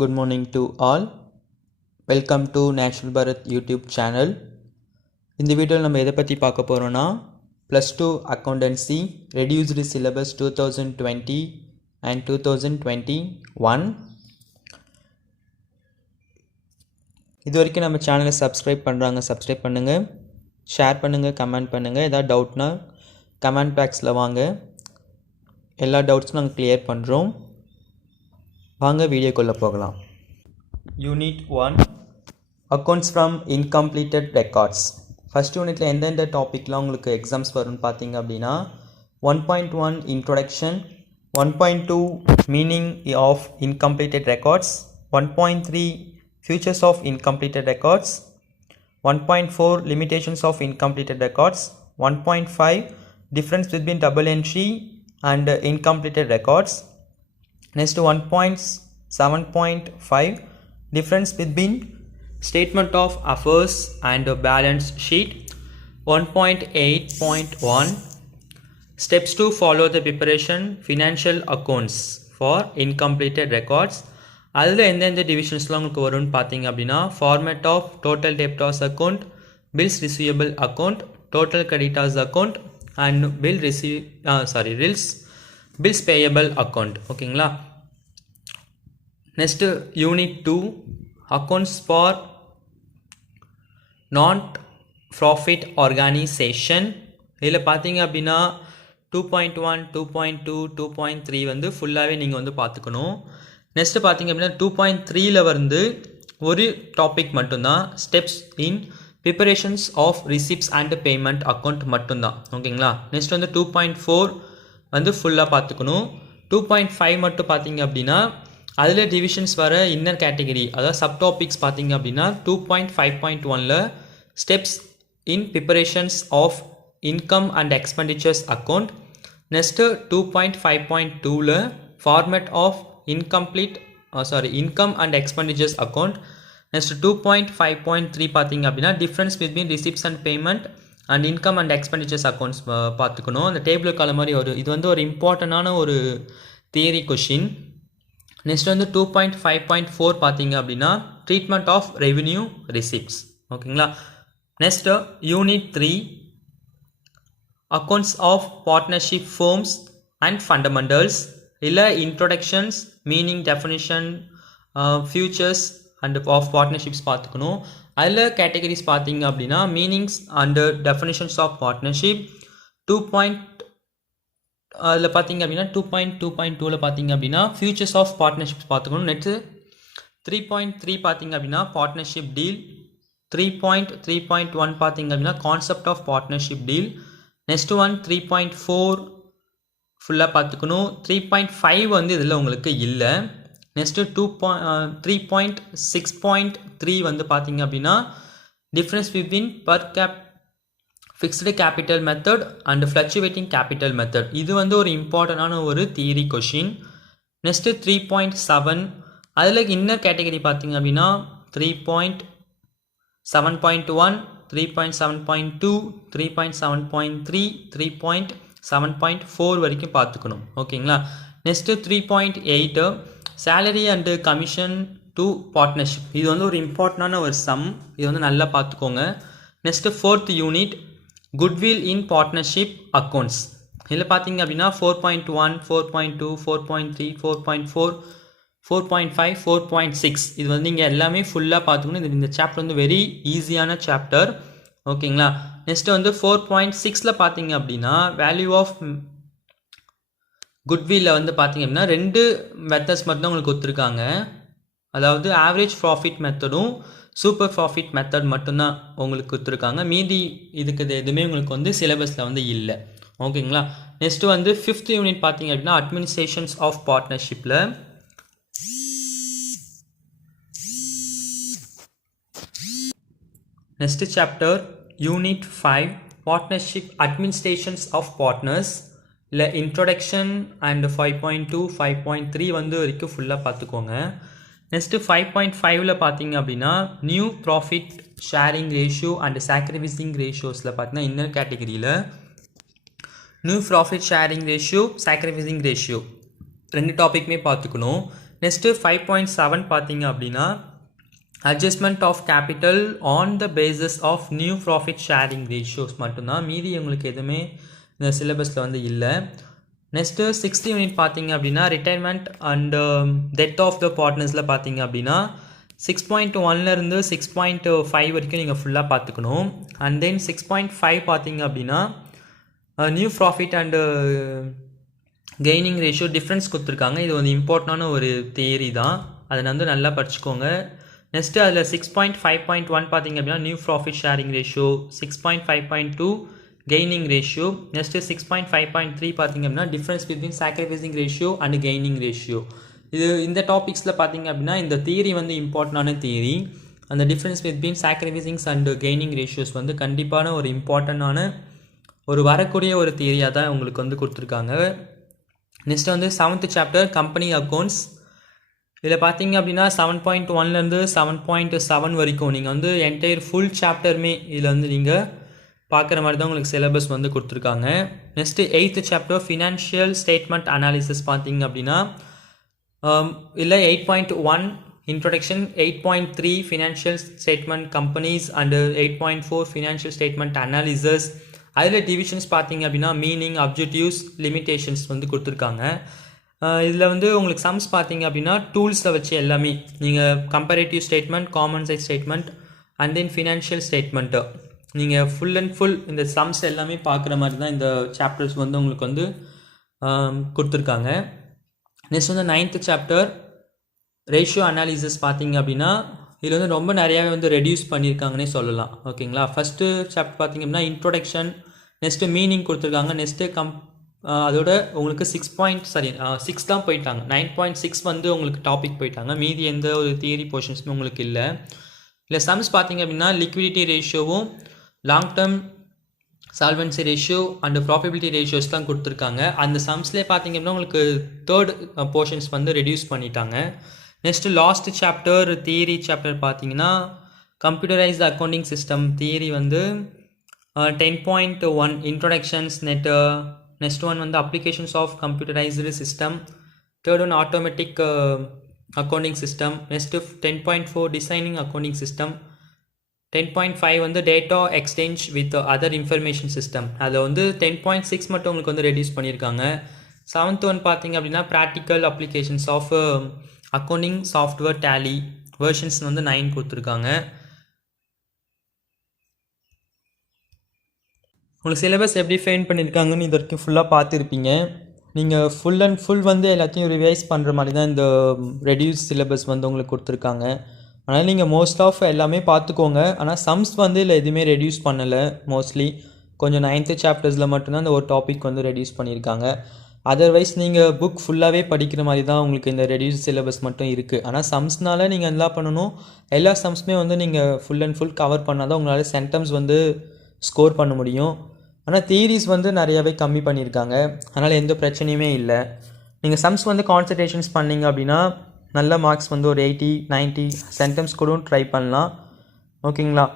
Good morning to all. Welcome to National Bharat YouTube channel. இந்த வீடியோவில் நம்ம எதை பற்றி பார்க்க போகிறோன்னா +2 accountancy reduced syllabus 2020 and 2021. இது வரைக்கும் நம்ம சேனலை சப்ஸ்கிரைப் பண்ணுங்கள், ஷேர் பண்ணுங்கள், கமெண்ட் பண்ணுங்கள். ஏதாவது டவுட்னா கமெண்ட் பாக்ஸில் வாங்க, எல்லா டவுட்ஸும் நாங்கள் கிளியர் பண்ணுறோம். வாங்க வீடியோக்குள்ளே போகலாம். Unit 1 accounts from incompleted records. First யூனிட்டில் எந்தெந்த டாப்பிக்லாம் உங்களுக்கு எக்ஸாம்ஸ் வரும்னு பார்த்தீங்க அப்படின்னா 1.1 introduction, 1.2 meaning of incompleted records, 1.3 features of incompleted records, 1.4 limitations of incompleted records, 1.5 difference between double entry and incompleted records. Next 1.7.5 difference between statement of affairs and balance sheet. 1.8.1 steps to follow the preparation financial accounts for incompleted records. அதில் எந்தெந்த டிவிஷன்ஸ்லாம் உங்களுக்கு வரும்னு பார்த்தீங்க அப்படின்னா format of total debtors account, bills receivable account, total creditors account and bills payable account. ஓகேங்களா. Next unit 2 accounts for non profit organisation. இதில் பார்த்தீங்க அப்படின்னா 2.1, 2.2, 2.3 வந்து ஃபுல்லாகவே நீங்கள் வந்து பார்த்துக்கணும். நெக்ஸ்ட்டு பார்த்தீங்க அப்படின்னா 2.3ல் வந்து ஒரு டாபிக் மட்டும்தான், steps in preparations of receipts and payment account மட்டும்தான். ஓகேங்களா. நெக்ஸ்ட் வந்து 2.4 வந்து ஃபுல்லாக பார்த்துக்கணும். 2.5 மட்டும் பார்த்தீங்க அப்படின்னா அதில் டிவிஷன்ஸ் வர இன்னர் கேட்டகரி, அதாவது சப் டாபிக்ஸ் பார்த்தீங்க அப்படின்னா 2.5.1ல் steps in preparations of income and expenditures account. Next 2.5.2ல் format of income and expenditures account. Next 2.5.3 பார்த்தீங்க அப்படின்னா difference between receipts and payment and income and expenditures accounts பார்த்துக்கணும். அந்த டேபிள் கால மாதிரி இது வந்து ஒரு இம்பார்ட்டண்டான ஒரு தியரி கொஷின். நெக்ஸ்ட் வந்து 2.5.4 பார்த்தீங்க அப்படின்னா ட்ரீட்மெண்ட் ஆஃப் ரெவென்யூ ரிசிப்ட்ஸ். ஓகேங்களா. Next unit 3 accounts of partnership forms and fundamentals. இல்லை introductions, meaning, definition, futures and of partnerships பார்த்துக்கணும். அதில் கேட்டகரிஸ் பார்த்தீங்க அப்படின்னா meanings and definitions of partnership. அதில் பார்த்தீங்க அப்படின்னா 2.2.2ல் பார்த்தீங்க அப்படின்னா ஃபியூச்சர்ஸ் ஆஃப் பார்ட்னர்ஷிப்ஸ் பார்த்துக்கணும். நெக்ஸ்ட்டு 3.3 பார்த்தீங்க அப்படின்னா பார்ட்னர்ஷிப் டீல். 3.3.1 பார்த்தீங்க அப்படின்னா concept of partnership deal. Next one 3.4 ஃபுல்லாக பார்த்துக்கணும். 3.5 வந்து இதில் உங்களுக்கு இல்லை. நெக்ஸ்ட்டு 3.6.3 வந்து பார்த்தீங்க அப்படின்னா difference between fixed capital method and fluctuating capital method. இது வந்து ஒரு இம்பார்ட்டண்டான ஒரு தியரி கொஷின். நெக்ஸ்ட்டு 3.7 அதில் இன்னர் கேட்டகரி பார்த்தீங்க அப்படின்னா 3.7.1, 3.7.2, 3.7.3, 3.7.4 வரைக்கும் பார்த்துக்கணும். ஓகேங்களா. Next 3.8 salary and commission to partnership. இது வந்து ஒரு இம்பார்ட்டண்டான ஒரு சம், இது வந்து நல்லா பார்த்துக்கோங்க. நெக்ஸ்ட்டு 4th யூனிட் குட்வில் இன் பார்ட்னர்ஷிப் அக்கௌண்ட்ஸ். இதில் பார்த்தீங்க அப்படின்னா 4.1, 4.2, 4.3, 4.4, 4.5, 4.6 இது வந்து நீங்கள் எல்லாமே ஃபுல்லாக பார்த்துக்கணும். இந்த சாப்டர் வந்து வெரி ஈஸியான சாப்டர். ஓகேங்களா. நெக்ஸ்ட்டு வந்து 4.6ல் பார்த்தீங்க அப்படின்னா வேல்யூ ஆஃப் குட்வில்ல வந்து பார்த்தீங்க அப்படின்னா 2 மெத்தட்ஸ் மட்டும் உங்களுக்கு கொடுத்துருக்காங்க. அதாவது ஆவரேஜ் ப்ராஃபிட் மெத்தடும் சூப்பர் ப்ராஃபிட் மெத்தட் மட்டும்தான் உங்களுக்கு கொடுத்துருக்காங்க. மீதி இதுக்கு எதுவுமே உங்களுக்கு வந்து சிலபஸில் வந்து இல்லை. ஓகேங்களா. நெக்ஸ்ட்டு வந்து 5th யூனிட் பார்த்தீங்க அப்படின்னா அட்மினிஸ்ட்ரேஷன்ஸ் ஆஃப் பார்ட்னர்ஷிப்பில் next chapter unit 5 partnership administrations of partners. இல்லை இன்ட்ரொடக்ஷன் அண்ட் 5.2, 5.3 வந்து வரைக்கும் ஃபுல்லாக பார்த்துக்கோங்க. நெக்ஸ்ட்டு 5.5ல் பார்த்தீங்க அப்படின்னா new profit sharing ratio and sacrificing ரேஷியோஸில் பார்த்தீங்கன்னா இன்னர் கேட்டகரியில் new profit sharing ratio, sacrificing ratio 2 டாபிக்மே பார்த்துக்கணும். நெக்ஸ்ட்டு 5.7 பார்த்தீங்க அப்படின்னா adjustment of capital on the basis of new profit sharing ratios மட்டும்தான். மீதி உங்களுக்கு எதுவுமே இந்த சிலபஸில் வந்து இல்லை. நெக்ஸ்ட்டு 6th யூனிட் பார்த்தீங்க அப்படின்னா retirement and death of the பார்ட்னர்ஸில் பார்த்தீங்க அப்படின்னா 6.1லேருந்து 6.5 வரைக்கும் நீங்கள் ஃபுல்லாக பார்த்துக்கணும். அண்ட் தென் 6.5 பார்த்தீங்க அப்படின்னா new profit and gaining ratio difference கொடுத்துருக்காங்க. இது வந்து இம்பார்ட்டண்டான ஒரு தியரி தான், அதை வந்து நல்லா படிச்சுக்கோங்க. நெக்ஸ்ட்டு அதில் 6.5.1 பார்த்தீங்க அப்படின்னா new profit sharing ratio, 6.5.2 gaining ratio, next 6.5.3 பார்த்தீங்க அப்படின்னா difference between sacrificing ratio and gaining ratio. இது இந்த டாபிக்ஸில் பார்த்தீங்க அப்படின்னா இந்த தியரி வந்து இம்பார்ட்டண்டான தியரி. அந்த difference between sacrificings and gaining ratios வந்து கண்டிப்பான ஒரு இம்பார்ட்டண்டான ஒரு வரக்கூடிய ஒரு தியரியாக தான் உங்களுக்கு வந்து கொடுத்துருக்காங்க. நெக்ஸ்ட் வந்து 7th சாப்டர் கம்பெனி அக்கௌண்ட்ஸ். இதில் பார்த்தீங்க அப்படின்னா 7.1லேருந்து 7.7 வரைக்கும் நீங்கள் வந்து என்டையர் ஃபுல் சாப்டருமே இதில் வந்து நீங்கள் பார்க்குற மாதிரி தான் உங்களுக்கு சிலபஸ் வந்து கொடுத்துருக்காங்க. Next 8th chapter financial statement analysis பார்த்தீங்க அப்படின்னா இல்லை 8.1 introduction, 8.3 financial statement companies and 8.4 financial statement analysis. அதில் டிவிஷன்ஸ் பார்த்தீங்க அப்படின்னா மீனிங், அப்ஜெக்டிவ்ஸ், லிமிட்டேஷன்ஸ் வந்து கொடுத்துருக்காங்க. இதில் வந்து உங்களுக்கு சம்ஸ் பார்த்தீங்க அப்படின்னா டூல்ஸை வச்சு எல்லாமே நீங்கள் comparative statement, common size statement and then financial statement நீங்கள் ஃபுல் அண்ட் ஃபுல் இந்த சம்ஸ் எல்லாமே பார்க்குற மாதிரி தான் இந்த சாப்டர்ஸ் வந்து உங்களுக்கு வந்து கொடுத்துருக்காங்க. நெக்ஸ்ட் வந்து 9th சாப்டர் ரேஷியோ அனாலிசிஸ் பார்த்தீங்க அப்படின்னா இதில் வந்து ரொம்ப நிறையாவே வந்து ரெடியூஸ் பண்ணியிருக்காங்கன்னே சொல்லலாம். ஓகேங்களா, ஃபஸ்ட்டு சாப்டர் பார்த்தீங்க அப்படின்னா இன்ட்ரோடக்ஷன், நெக்ஸ்ட்டு மீனிங் கொடுத்துருக்காங்க. நெக்ஸ்ட்டு அதோட உங்களுக்கு 6 தான் போயிட்டாங்க. 9.6 வந்து உங்களுக்கு டாபிக் போயிட்டாங்க. மீதி எந்த ஒரு தியரி போர்ஷன்ஸுமே உங்களுக்கு இல்லை. இல்லை சம்ஸ் பார்த்தீங்க அப்படின்னா லிக்விடிட்டி ரேஷியோவும் long term solvency ratio and profitability ratios தான் கொடுத்துருக்காங்க. அந்த சம்ஸ்லேயே பார்த்தீங்க அப்படின்னா உங்களுக்கு 3rd போர்ஷன்ஸ் வந்து ரெடியூஸ் பண்ணிட்டாங்க. Next last chapter theory chapter பார்த்தீங்கன்னா கம்ப்யூட்டரைஸ்டு அக்கௌண்டிங் சிஸ்டம் தியரி வந்து 10.1 இன்ட்ரோடக்ஷன்ஸ் நெக்ஸ்ட் ஒன் வந்து applications of computerised system, 3rd one automatic accounting system, next 10.4 designing accounting system, 10.5 வந்து data exchange with other information system. அதில் வந்து 10.6 மட்டும் உங்களுக்கு வந்து reduce பண்ணியிருக்காங்க. 7th ஒன் பார்த்தீங்க அப்படின்னா practical applications of accounting software Tally, versions வந்து 9 கொடுத்துருக்காங்க. உங்களுக்கு சிலபஸ் எப்படி ஃபெயின் பண்ணியிருக்காங்கன்னு இது வரைக்கும் ஃபுல்லாக பார்த்துருப்பீங்க. நீங்கள் ஃபுல் அண்ட் ஃபுல் வந்து எல்லாத்தையும் ரிவைஸ் பண்ணுற மாதிரி தான் இந்த ரெடியூஸ் சிலபஸ் வந்து உங்களுக்கு கொடுத்துருக்காங்க. அதனால் நீங்கள் மோஸ்ட் ஆஃப் எல்லாமே பார்த்துக்கோங்க. ஆனால் சம்ஸ் வந்து இல்லை எதுவுமே ரெடியூஸ் பண்ணலை. மோஸ்ட்லி கொஞ்சம் 9th சாப்டர்ஸில் மட்டும்தான் இந்த ஒரு டாபிக் வந்து ரெடியூஸ் பண்ணியிருக்காங்க. அதர்வைஸ் நீங்கள் புக் ஃபுல்லாகவே படிக்கிற மாதிரி தான் உங்களுக்கு இந்த ரெடியூஸ் சிலபஸ் மட்டும் இருக்குது. ஆனால் சம்ஸ்னால நீங்கள் என்ன பண்ணணும், எல்லா சம்ஸுமே வந்து நீங்கள் ஃபுல் அண்ட் ஃபுல் கவர் பண்ணால் தான் உங்களால் சென்டம்ஸ் வந்து ஸ்கோர் பண்ண முடியும். ஆனால் தியரிஸ் வந்து நிறையாவே கம்மி பண்ணியிருக்காங்க. அதனால் எந்த பிரச்சனையுமே இல்லை. நீங்கள் சம்ஸ் வந்து கான்சன்ட்ரேஷன்ஸ் பண்ணிங்க அப்படின்னா நல்ல மார்க்ஸ் வந்து ஒரு 80, 90 சென்டம்ஸ் கூட ட்ரை பண்ணலாம். ஓகேங்களா.